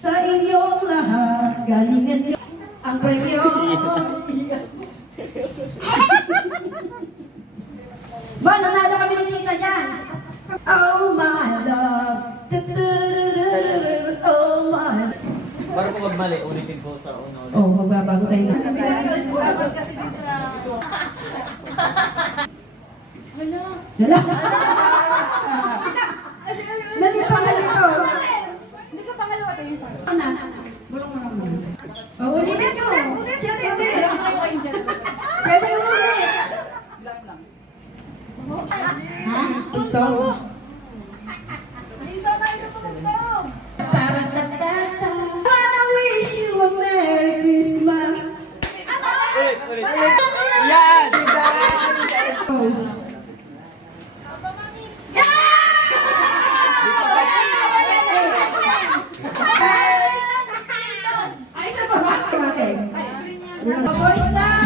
Sa inyong lahat, galingan niyo ang premyo. Ba, nanalo kami ni Tita dyan. Oh my love. Oh my. Para po magmali, ulitin ko sa una. Oh, magbabago tayo na. Dala. Nalito, nalito. Hindi ka pangalawa tayo sa akin. Ano? Bulong mo naman. Oh, ulitin ko. Diyan, hindi. Pwede umulit. Ha? Ito. Isa tayo na pumugtong. Taratata. Wanna wish you a Merry Christmas. Yan! Ay, isa pa ba? Okay. Boys na!